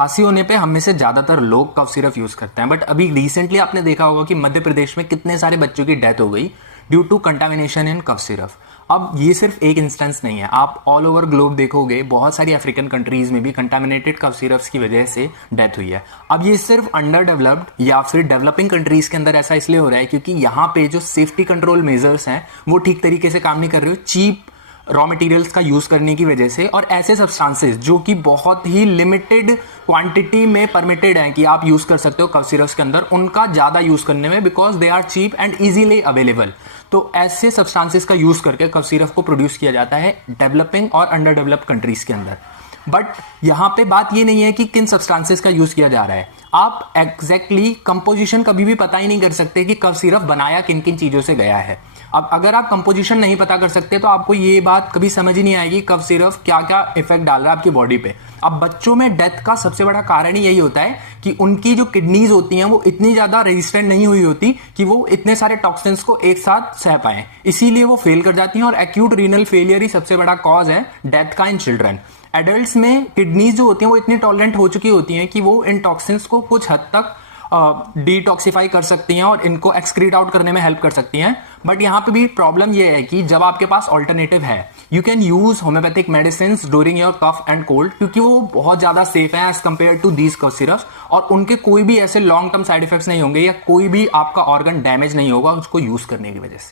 खांसी होने पे हम में से ज़्यादातर लोग कफ सिरप यूज़ करते हैं, बट अभी रिसेंटली आपने देखा होगा कि मध्य प्रदेश में कितने सारे बच्चों की डेथ हो गई due to contamination in cough syrup. अब ये सिर्फ एक इंस्टेंस नहीं है, आप ऑल ओवर ग्लोब देखोगे बहुत सारी अफ्रीकन कंट्रीज में भी कंटामिनेटेड कफ सिरप्स की वजह से डेथ हुई है। अब ये सिर्फ अंडर डेवलप्ड या फिर डेवलपिंग कंट्रीज के अंदर ऐसा इसलिए हो रहा है क्योंकि यहाँ पे जो सेफ्टी कंट्रोल मेजर्स हैं वो ठीक तरीके से काम नहीं कर रहे हो, चीप रॉ मटेरियल्स का यूज करने की वजह से, और ऐसे सब्सटेंसेस जो कि बहुत ही लिमिटेड क्वांटिटी में परमिटेड हैं कि आप यूज कर सकते हो कफ सिरप्स के अंदर, उनका ज्यादा यूज करने में, because they are cheap and easily available. तो ऐसे सब्सटेंसेस का यूज करके कफ सिरप को प्रोड्यूस किया जाता है डेवलपिंग और अंडर डेवलप्ड कंट्रीज के अंदर। बट यहाँ पे बात ये नहीं है कि किन सब्सटेंसेस का यूज किया जा रहा है, आप एग्जैक्टली कंपोजिशन कभी भी पता ही नहीं कर सकते कि कफ सिरप बनाया किन किन चीजों से गया है। अब अगर आप कंपोजिशन नहीं पता कर सकते तो आपको ये बात कभी समझ ही नहीं आएगी कफ सिरप क्या क्या इफेक्ट डाल रहा है आपकी बॉडी पे। अब बच्चों में डेथ का सबसे बड़ा कारण ही यही होता है कि उनकी जो किडनीज होती हैं वो इतनी ज्यादा रेजिस्टेंट नहीं हुई होती कि वो इतने सारे टॉक्सिन्स को एक साथ सह पाए, इसीलिए वो फेल कर जाती हैं, और एक्यूट रीनल फेलियर ही सबसे बड़ा कॉज है डेथ का इन चिल्ड्रन। एडल्ट्स में किडनीज जो होती हैं वो इतनी टॉलरेंट हो चुकी होती हैं कि वो इन टॉक्सिन्स को कुछ हद तक डिटॉक्सिफाई कर सकती हैं और इनको एक्सक्रीट आउट करने में हेल्प कर सकती हैं। बट यहाँ पे भी प्रॉब्लम ये है कि जब आपके पास ऑल्टरनेटिव है, you can use homeopathic medicine during your cough and cold, क्योंकि वो बहुत ज्यादा सेफ है as compare to these cough syrups, और उनके कोई भी ऐसे लॉन्ग टर्म साइड इफेक्ट्स नहीं होंगे या कोई भी आपका ऑर्गन डैमेज नहीं होगा उसको यूज करने की वजह से।